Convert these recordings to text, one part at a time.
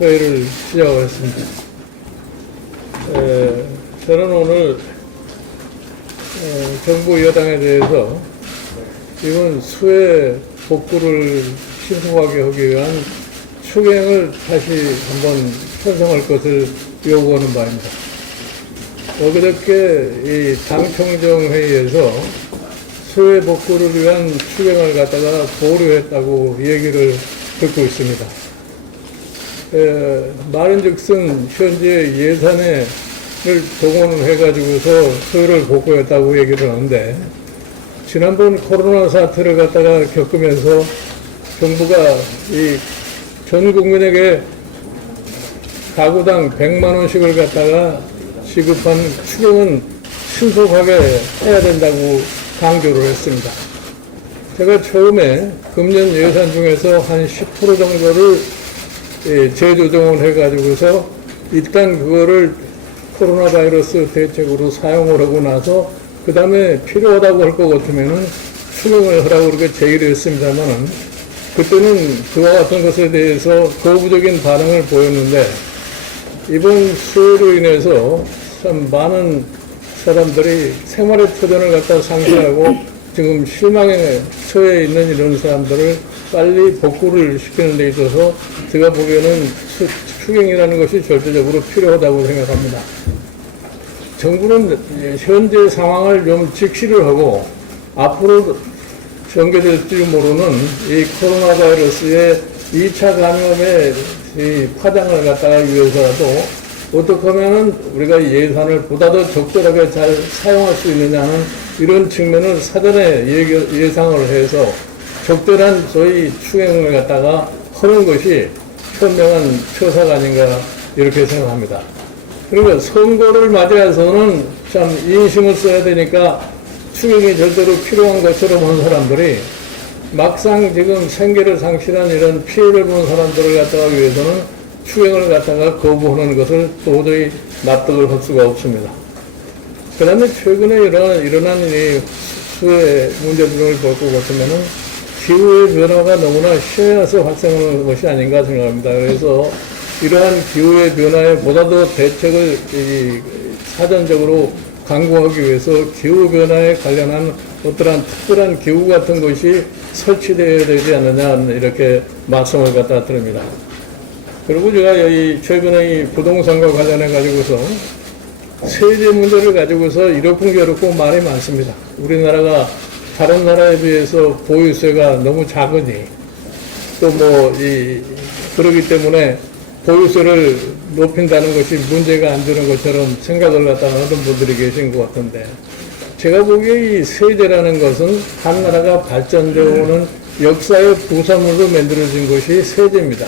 회의를 시작을 했습니다. 저는 오늘 정부 여당에 대해서 이번 수해 복구를 신속하게 하기 위한 추경을 다시 한번 편성할 것을 요구하는 바입니다. 어저께 이 당총정 회의에서 수해 복구를 위한 추경을 갖다가 보류했다고 얘기를 듣고 있습니다. 말은즉슨 현재 예산을 동원을 해가지고서 수해를 복구했다고 얘기를 하는데, 지난번 코로나 사태를 갖다가 겪으면서 정부가 이 전 국민에게 가구당 100만 원씩을 갖다가 지급한 추경은 신속하게 해야 된다고 강조를 했습니다. 제가 처음에 금년 예산 중에서 한 10% 정도를 재조정을 해가지고서 일단 그거를 코로나 바이러스 대책으로 사용을 하고 나서 그 다음에 필요하다고 할 것 같으면은 추경을 하라고 그렇게 제의를 했습니다만은, 그때는 그와 같은 것에 대해서 거부적인 반응을 보였는데, 이번 수해로 인해서 참 많은 사람들이 생활의 터전을 갖다 상실하고 지금 실망에 처해 있는 이런 사람들을 빨리 복구를 시키는 데 있어서 제가 보기에는 추경이라는 것이 절대적으로 필요하다고 생각합니다. 정부는 현재 상황을 좀 직시를 하고 앞으로 전개될지 모르는 이 코로나 바이러스의 2차 감염의 이 파장을 갖다가 위해서라도 어떻게 하면 우리가 예산을 보다 더 적절하게 잘 사용할 수 있느냐는 이런 측면을 사전에 예상을 해서 적절한 저희 추경을 갖다가 하는 것이 현명한 처사가 아닌가 이렇게 생각합니다. 그리고 선거를 맞이해서는 참 인심을 써야 되니까 추경이 절대로 필요한 것처럼 한 사람들이 막상 지금 생계를 상실한 이런 피해를 본 사람들을 갖다가 위해서는 추경을 갖다가 거부하는 것을 도저히 납득을 할 수가 없습니다. 그 다음에 최근에 일어난 이 수해 문제 등을 볼 것 같으면은 기후의 변화가 너무나 쉬어서 발생하는 것이 아닌가 생각합니다. 그래서 이러한 기후의 변화에 보다 더 대책을 사전적으로 강구하기 위해서 기후변화에 관련한 어떠한 특별한 기구 같은 것이 설치되어야 되지 않느냐 이렇게 말씀을 갖다 드립니다. 그리고 제가 최근에 이 부동산과 관련해 가지고서 세제 문제를 가지고서 이렇고 저렇고 말이 많습니다. 우리나라가 다른 나라에 비해서 보유세가 너무 작으니 또 그러기 때문에 보유세를 높인다는 것이 문제가 안 되는 것처럼 생각을 갖다 하는 분들이 계신 것 같은데, 제가 보기에 이 세제라는 것은 한 나라가 발전되어 오는 역사의 부산으로 만들어진 것이 세제입니다.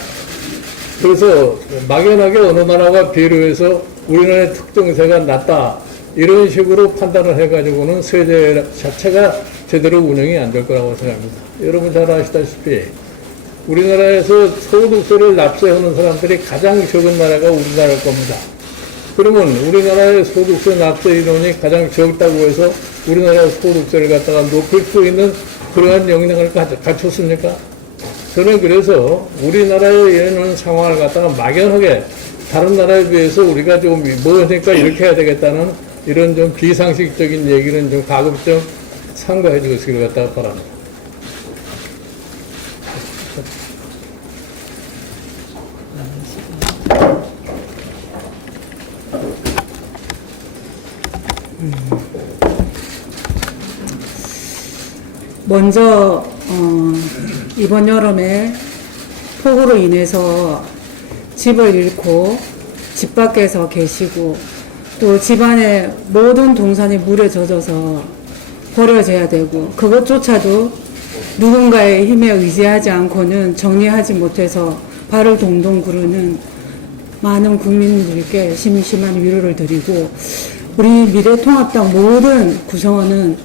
그래서 막연하게 어느 나라가 비교해서 우리나라의 특정세가 낮다 이런 식으로 판단을 해가지고는 세제 자체가 제대로 운영이 안 될 거라고 생각합니다. 여러분 잘 아시다시피 우리나라에서 소득세를 납세하는 사람들이 가장 적은 나라가 우리나라일 겁니다. 그러면 우리나라의 소득세 납세 인원이 가장 적다고 해서 우리나라의 소득세를 갖다가 높일 수 있는 그러한 역량을 갖췄습니까? 저는 그래서 우리나라에 있는 상황을 갖다가 막연하게 다른 나라에 비해서 우리가 좀 뭐니까 이렇게 해야 되겠다는 이런 좀 비상식적인 얘기는 좀 가급적 삼가해 주시기를 갖다가 바랍니다. 먼저 이번 여름에 폭우로 인해서 집을 잃고 집 밖에서 계시고 또 집안의 모든 동산이 물에 젖어서 버려져야 되고 그것조차도 누군가의 힘에 의지하지 않고는 정리하지 못해서 발을 동동 구르는 많은 국민들께 심심한 위로를 드리고, 우리 미래통합당 모든 구성원은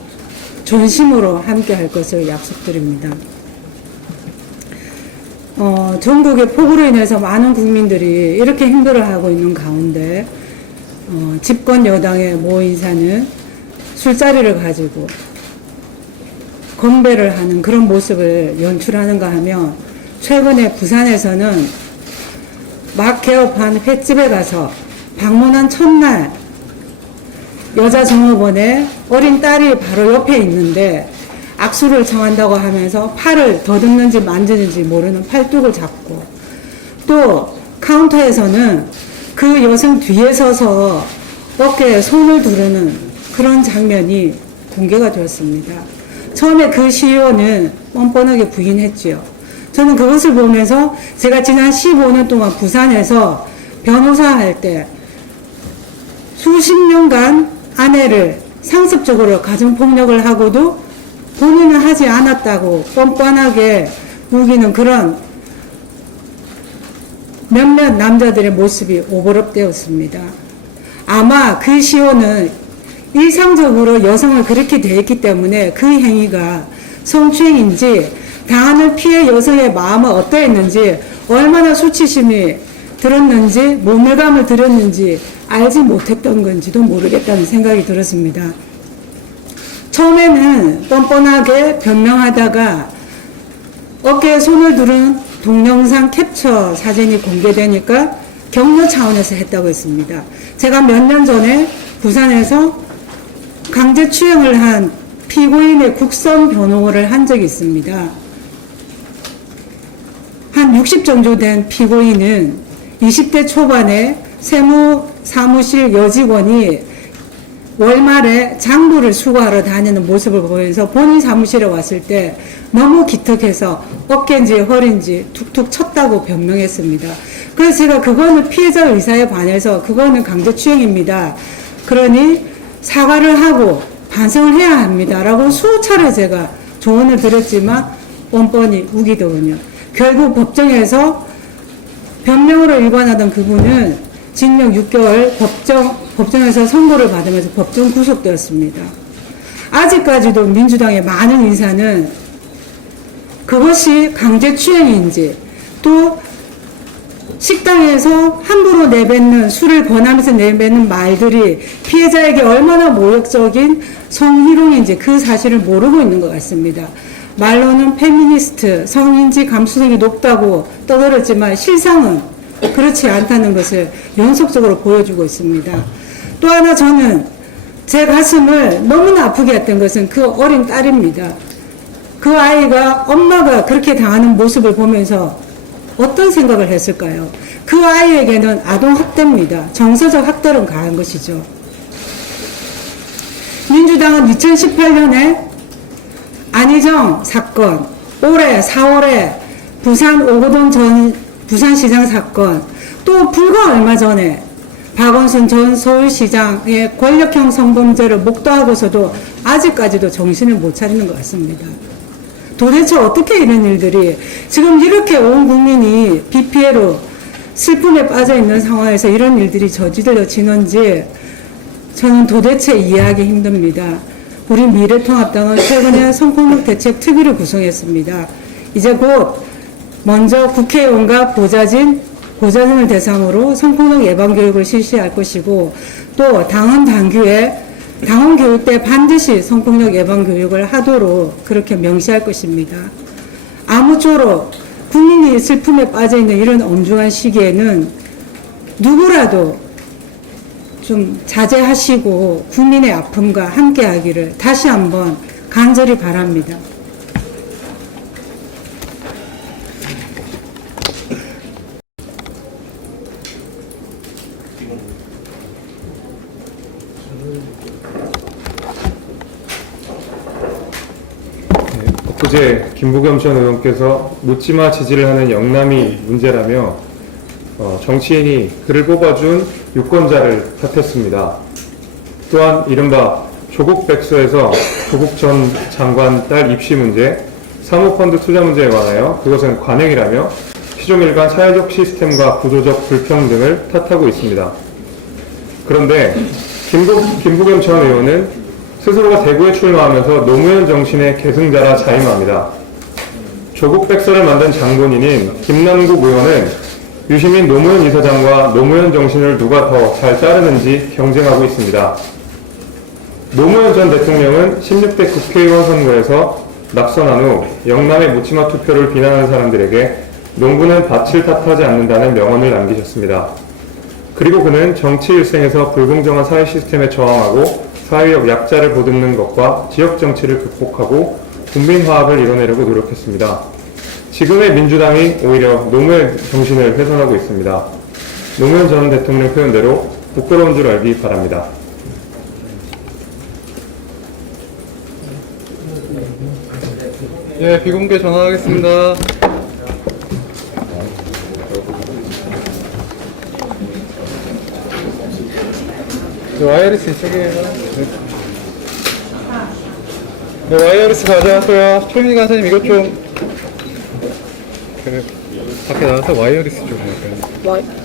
전심으로 함께 할 것을 약속드립니다. 전국의 폭우로 인해서 많은 국민들이 이렇게 힘들어하고 있는 가운데 집권 여당의 모 인사는 술자리를 가지고 건배를 하는 그런 모습을 연출하는가 하면, 최근에 부산에서는 막 개업한 횟집에 가서 방문한 첫날 여자 종업원의 어린 딸이 바로 옆에 있는데 악수를 청한다고 하면서 팔을 더듬는지 만지는지 모르는 팔뚝을 잡고, 또 카운터에서는 그 여성 뒤에 서서 어깨에 손을 두르는 그런 장면이 공개가 되었습니다. 처음에 그 CEO는 뻔뻔하게 부인했지요. 저는 그것을 보면서 제가 지난 15년 동안 부산에서 변호사 할 때 수십 년간 아내를 상습적으로 가정폭력을 하고도 본인은 하지 않았다고 뻔뻔하게 우기는 그런 몇몇 남자들의 모습이 오버랩되었습니다. 아마 그 시호는 일상적으로 여성을 그렇게 대했기 때문에 그 행위가 성추행인지 당하는 피해 여성의 마음은 어떠했는지, 얼마나 수치심이 들었는지, 모멸감을 들었는지 알지 못했던 건지도 모르겠다는 생각이 들었습니다. 처음에는 뻔뻔하게 변명하다가 어깨에 손을 두른 동영상 캡처 사진이 공개되니까 격려 차원에서 했다고 했습니다. 제가 몇 년 전에 부산에서 강제추행을 한 피고인의 국선 변호를 한 적이 있습니다. 한 60 정도 된 피고인은 20대 초반에 세무사무실 여직원이 월말에 장부를 수거하러 다니는 모습을 보면서 본인 사무실에 왔을 때 너무 기특해서 어깨인지 허리인지 툭툭 쳤다고 변명했습니다. 그래서 제가 그거는 피해자 의사에 반해서 그거는 강제추행입니다. 그러니 사과를 하고 반성을 해야 합니다. 라고 수차례 제가 조언을 드렸지만 뻔뻔히 우기더군요. 결국 법정에서 변명으로 일관하던 그분은 징역 6개월 법정에서 선고를 받으면서 법정 구속되었습니다. 아직까지도 민주당의 많은 인사는 그것이 강제추행인지, 또 식당에서 함부로 내뱉는, 술을 권하면서 내뱉는 말들이 피해자에게 얼마나 모욕적인 성희롱인지 그 사실을 모르고 있는 것 같습니다. 말로는 페미니스트, 성인지 감수성이 높다고 떠들었지만 실상은 그렇지 않다는 것을 연속적으로 보여주고 있습니다. 또 하나 저는 제 가슴을 너무나 아프게 했던 것은 그 어린 딸입니다. 그 아이가 엄마가 그렇게 당하는 모습을 보면서 어떤 생각을 했을까요? 그 아이에게는 아동학대입니다. 정서적 학대로 가한 것이죠. 민주당은 2018년에 안희정 사건, 올해 4월에 부산 오거돈 전 부산시장 사건, 또 불과 얼마 전에 박원순 전 서울시장의 권력형 성범죄를 목도하고서도 아직까지도 정신을 못 차리는 것 같습니다. 도대체 어떻게 이런 일들이, 지금 이렇게 온 국민이 비 피해로 슬픔에 빠져 있는 상황에서 이런 일들이 저지러지는지 저는 도대체 이해하기 힘듭니다. 우리 미래통합당은 최근에 성폭력 대책 특위를 구성했습니다. 이제 곧 먼저 국회의원과 보좌진을 대상으로 성폭력 예방 교육을 실시할 것이고, 또 당원 교육 때 반드시 성폭력 예방 교육을 하도록 그렇게 명시할 것입니다. 아무쪼록 국민이 슬픔에 빠져 있는 이런 엄중한 시기에는 누구라도 좀 자제하시고 국민의 아픔과 함께하기를 다시 한번 간절히 바랍니다. 엊그제 김부겸 전 의원께서 묻지마 지지를 하는 영남이 문제라며 정치인이 그를 뽑아준 유권자를 탓했습니다. 또한 이른바 조국 백서에서 조국 전 장관 딸 입시 문제, 사모펀드 투자 문제에 관하여 그것은 관행이라며 피조밀간 사회적 시스템과 구조적 불평등을 탓하고 있습니다. 그런데 김부겸 전 의원은 스스로가 대구에 출마하면서 노무현 정신의 계승자라 자임합니다. 조국 백서를 만든 장본인인 김남국 의원은 유시민 노무현 이사장과 노무현 정신을 누가 더 잘 따르는지 경쟁하고 있습니다. 노무현 전 대통령은 16대 국회의원 선거에서 낙선한 후 영남의 묻지마 투표를 비난하는 사람들에게 농부는 밭을 탓하지 않는다는 명언을 남기셨습니다. 그리고 그는 정치 일생에서 불공정한 사회 시스템에 저항하고 사회적 약자를 보듬는 것과 지역 정치를 극복하고 국민 화합을 이뤄내려고 노력했습니다. 지금의 민주당이 오히려 노무현 정신을 훼손하고 있습니다. 노무현 전 대통령 표현대로 부끄러운 줄 알기 바랍니다. 예, 비공개 전환하겠습니다. 와이어리스 이쪽이에요. 네, 와이어리스 가져왔고요. 최민희 간사님 이것 좀 밖에 나가서 와이어리스 좀 할까요?